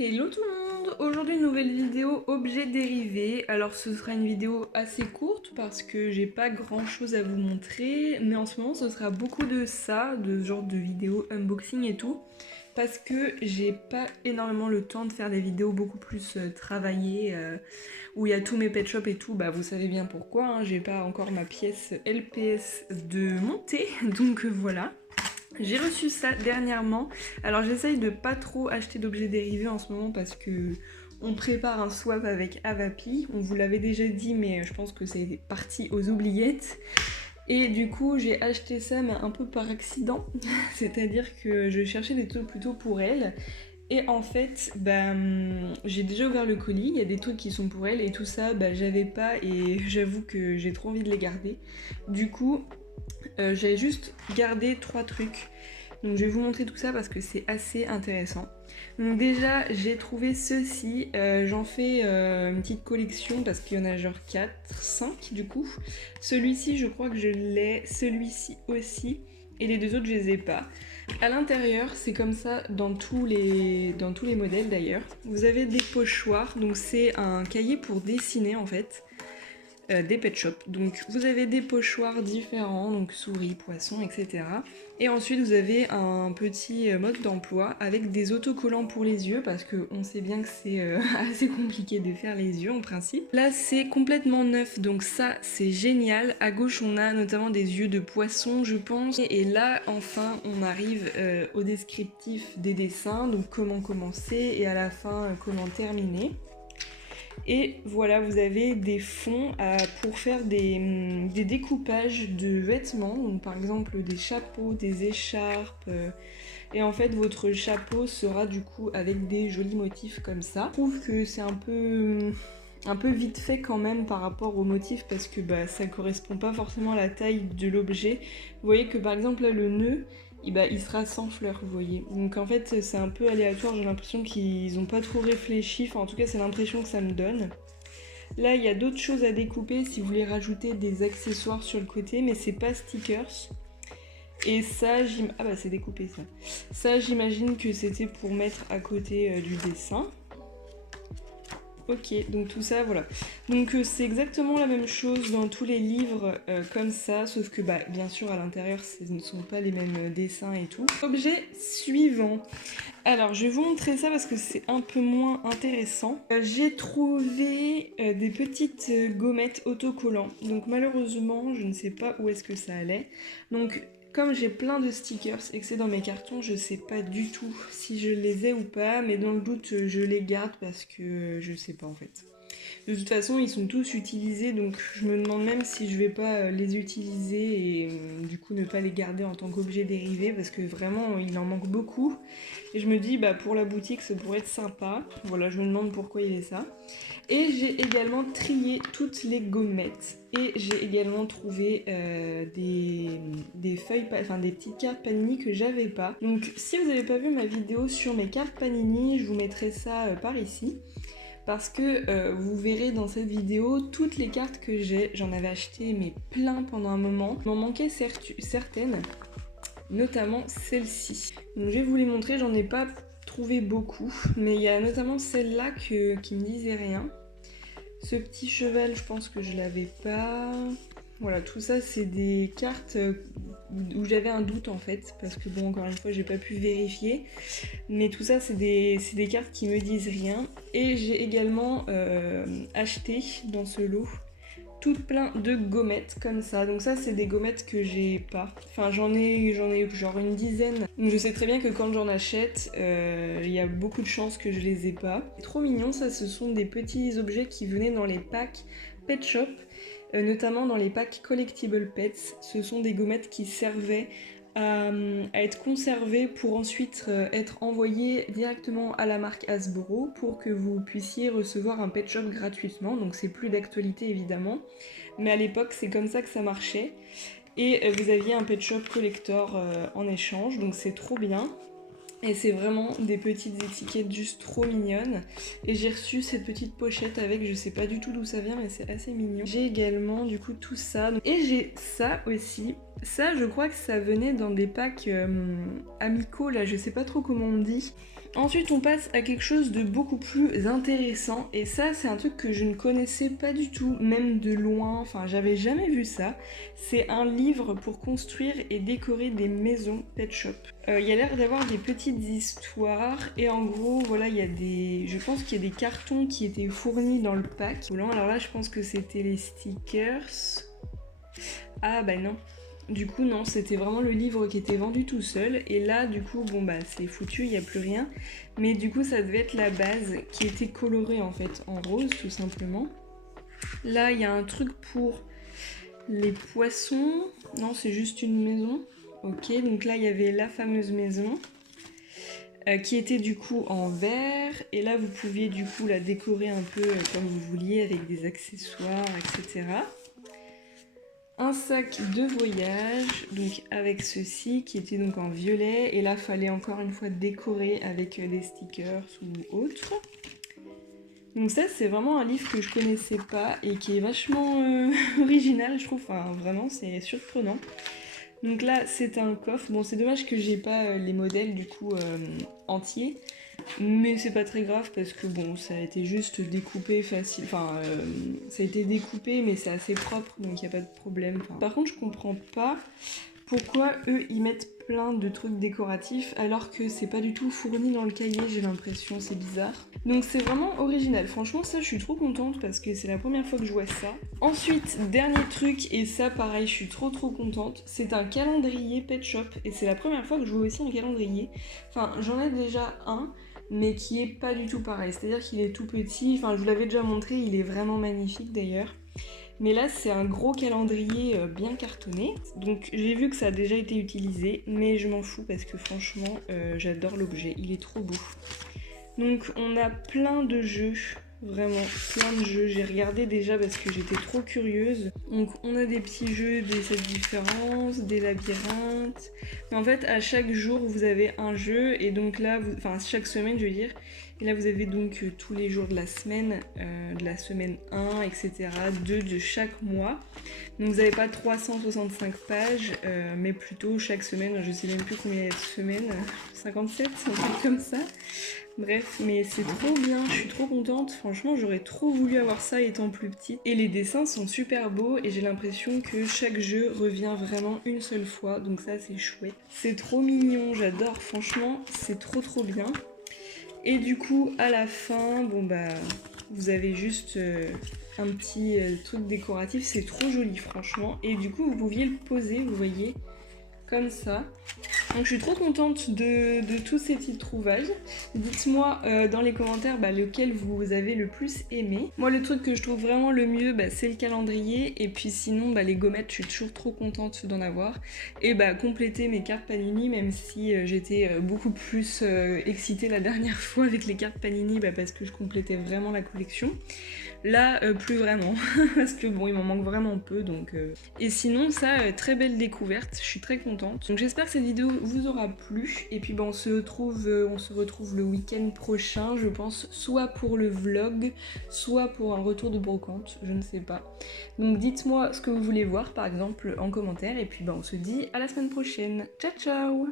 Hello tout le monde! Aujourd'hui une nouvelle vidéo objet dérivé. Alors ce sera une vidéo assez courte parce que j'ai pas grand chose à vous montrer, mais en ce moment ce sera beaucoup de ça, de ce genre de vidéos unboxing et tout, parce que j'ai pas énormément le temps de faire des vidéos beaucoup plus travaillées, où il y a tous mes pet shops et tout. Bah vous savez bien pourquoi, hein, j'ai pas encore ma pièce LPS de monter, donc voilà. J'ai reçu ça dernièrement. Alors j'essaye de pas trop acheter d'objets dérivés en ce moment parce que on prépare un swap avec Avapi. On vous l'avait déjà dit, mais je pense que c'est parti aux oubliettes. Et du coup j'ai acheté ça mais un peu par accident. C'est-à-dire que je cherchais des trucs plutôt pour elle. Et en fait, j'ai déjà ouvert le colis, il y a des trucs qui sont pour elle et tout ça, j'avais pas et j'avoue que j'ai trop envie de les garder. Du coup, j'ai juste gardé 3 trucs. Donc je vais vous montrer tout ça parce que c'est assez intéressant. Donc déjà j'ai trouvé ceci, j'en fais une petite collection parce qu'il y en a genre 4, 5 du coup. Celui-ci je crois que je l'ai, celui-ci aussi, et les deux autres je les ai pas. À l'intérieur c'est comme ça dans tous les modèles d'ailleurs. Vous avez des pochoirs, donc c'est un cahier pour dessiner en fait. Des pet shops. Donc vous avez des pochoirs différents, donc souris, poissons, etc. Et ensuite vous avez un petit mode d'emploi avec des autocollants pour les yeux parce qu'on sait bien que c'est assez compliqué de faire les yeux en principe. Là c'est complètement neuf, donc ça c'est génial. À gauche on a notamment des yeux de poisson je pense. Et là enfin on arrive au descriptif des dessins, donc comment commencer et à la fin comment terminer. Et voilà, vous avez des fonds pour faire des découpages de vêtements, donc par exemple des chapeaux, des écharpes. Et en fait, votre chapeau sera du coup avec des jolis motifs comme ça. Je trouve que c'est un peu vite fait quand même par rapport au motif parce que ça correspond pas forcément à la taille de l'objet. Vous voyez que par exemple là, le nœud, il sera sans fleurs, vous voyez. Donc en fait c'est un peu aléatoire, j'ai l'impression qu'ils ont pas trop réfléchi, enfin en tout cas c'est l'impression que ça me donne. Là il y a d'autres choses à découper si vous voulez rajouter des accessoires sur le côté, mais c'est pas stickers. Et ça, ah bah c'est découpé ça. Ça j'imagine que c'était pour mettre à côté du dessin. Ok, donc tout ça, voilà. Donc c'est exactement la même chose dans tous les livres comme ça, sauf que bien sûr à l'intérieur ce ne sont pas les mêmes dessins et tout. Objet suivant. Alors je vais vous montrer ça parce que c'est un peu moins intéressant. J'ai trouvé des petites gommettes autocollants. Donc malheureusement je ne sais pas où est-ce que ça allait. Donc comme j'ai plein de stickers et que c'est dans mes cartons, je sais pas du tout si je les ai ou pas, mais dans le doute je les garde parce que je sais pas en fait. De toute façon ils sont tous utilisés, donc je me demande même si je vais pas les utiliser et du coup ne pas les garder en tant qu'objet dérivé parce que vraiment il en manque beaucoup. Et je me dis pour la boutique ça pourrait être sympa. Voilà, je me demande pourquoi il y a ça. Et j'ai également trié toutes les gommettes. Et j'ai également trouvé des feuilles, enfin des petites cartes Panini que j'avais pas. Donc si vous n'avez pas vu ma vidéo sur mes cartes Panini, je vous mettrai ça par ici. Parce que vous verrez dans cette vidéo toutes les cartes que j'ai. J'en avais acheté mais plein pendant un moment. Il m'en manquait certaines, notamment celle-ci. Donc je vais vous les montrer, j'en ai pas trouvé beaucoup, mais il y a notamment celle-là qui me disait rien. Ce petit cheval, je pense que je l'avais pas. Voilà, tout ça c'est des cartes où j'avais un doute en fait, parce que bon, encore une fois, j'ai pas pu vérifier. Mais tout ça c'est des cartes qui me disent rien. Et j'ai également acheté dans ce lot tout plein de gommettes comme ça. Donc ça c'est des gommettes que j'ai pas. Enfin j'en ai genre une dizaine. Donc je sais très bien que quand j'en achète, il y a beaucoup de chances que je les ai pas. C'est trop mignon, ça ce sont des petits objets qui venaient dans les packs Pet Shop, notamment dans les packs Collectible Pets. Ce sont des gommettes qui servaient à être conservées pour ensuite être envoyées directement à la marque Hasbro pour que vous puissiez recevoir un pet shop gratuitement. Donc c'est plus d'actualité évidemment, mais à l'époque c'est comme ça que ça marchait. Et vous aviez un pet shop collector en échange, donc c'est trop bien. Et c'est vraiment des petites étiquettes juste trop mignonnes. Et j'ai reçu cette petite pochette avec, je sais pas du tout d'où ça vient, mais c'est assez mignon. J'ai également du coup tout ça. Et j'ai ça aussi. Ça, je crois que ça venait dans des packs amicaux, là, je sais pas trop comment on dit. Ensuite, on passe à quelque chose de beaucoup plus intéressant, et ça, c'est un truc que je ne connaissais pas du tout, même de loin, enfin, j'avais jamais vu ça. C'est un livre pour construire et décorer des maisons pet shop. Il y a l'air d'avoir des petites histoires, et en gros, voilà, il y a des... Je pense qu'il y a des cartons qui étaient fournis dans le pack. Alors là, je pense que c'était les stickers. Ah bah non. Du coup non, c'était vraiment le livre qui était vendu tout seul. Et là du coup bon bah c'est foutu, il n'y a plus rien. Mais du coup ça devait être la base qui était colorée en fait en rose tout simplement. Là il y a un truc pour les poissons. Non c'est juste une maison. Ok, donc là il y avait la fameuse maison. Qui était du coup en verre. Et là vous pouviez du coup la décorer un peu comme vous vouliez avec des accessoires, etc. Un sac de voyage, donc avec ceci qui était donc en violet, et là fallait encore une fois décorer avec des stickers ou autre. Donc ça c'est vraiment un livre que je connaissais pas et qui est vachement original je trouve, enfin vraiment c'est surprenant. Donc là c'est un coffre, bon c'est dommage que j'ai pas les modèles du coup entiers. Mais c'est pas très grave parce que bon, ça a été juste découpé facile. Enfin, ça a été découpé, mais c'est assez propre, donc il n'y a pas de problème. Enfin, par contre, je comprends pas pourquoi eux ils mettent plein de trucs décoratifs alors que c'est pas du tout fourni dans le cahier, j'ai l'impression, c'est bizarre. Donc c'est vraiment original, franchement ça je suis trop contente parce que c'est la première fois que je vois ça. Ensuite, dernier truc, et ça pareil je suis trop contente, c'est un calendrier Pet Shop et c'est la première fois que je vois aussi un calendrier. Enfin j'en ai déjà un, mais qui est pas du tout pareil, c'est-à-dire qu'il est tout petit, enfin je vous l'avais déjà montré, il est vraiment magnifique d'ailleurs. Mais là, c'est un gros calendrier bien cartonné. Donc j'ai vu que ça a déjà été utilisé, mais je m'en fous parce que franchement, j'adore l'objet. Il est trop beau. Donc on a plein de jeux, vraiment plein de jeux. J'ai regardé déjà parce que j'étais trop curieuse. Donc on a des petits jeux, des cette différences, des labyrinthes. Mais en fait, à chaque jour, vous avez un jeu. Et donc là, enfin chaque semaine, je veux dire. Et là, vous avez donc tous les jours de la semaine 1, etc. 2 de chaque mois. Donc vous n'avez pas 365 pages, mais plutôt chaque semaine, je sais même plus combien il y a de semaines, 57, un truc comme ça. Bref, mais c'est trop bien, je suis trop contente. Franchement, j'aurais trop voulu avoir ça étant plus petite. Et les dessins sont super beaux et j'ai l'impression que chaque jeu revient vraiment une seule fois. Donc ça, c'est chouette. C'est trop mignon, j'adore. Franchement, c'est trop bien. Et du coup, à la fin, bon bah, vous avez juste un petit truc décoratif. C'est trop joli, franchement. Et du coup, vous pouviez le poser, vous voyez, comme ça. Donc je suis trop contente de tous ces petites trouvailles. Dites-moi dans les commentaires lequel vous avez le plus aimé. Moi le truc que je trouve vraiment le mieux c'est le calendrier. Et puis sinon les gommettes, je suis toujours trop contente d'en avoir. Et compléter mes cartes Panini, même si j'étais beaucoup plus excitée la dernière fois avec les cartes Panini parce que je complétais vraiment la collection. Là, plus vraiment, parce que bon, il m'en manque vraiment peu, donc... Et sinon, ça, très belle découverte, je suis très contente. Donc j'espère que cette vidéo vous aura plu, et puis on se retrouve le week-end prochain, je pense, soit pour le vlog, soit pour un retour de brocante, je ne sais pas. Donc dites-moi ce que vous voulez voir, par exemple, en commentaire, et puis on se dit à la semaine prochaine. Ciao ciao!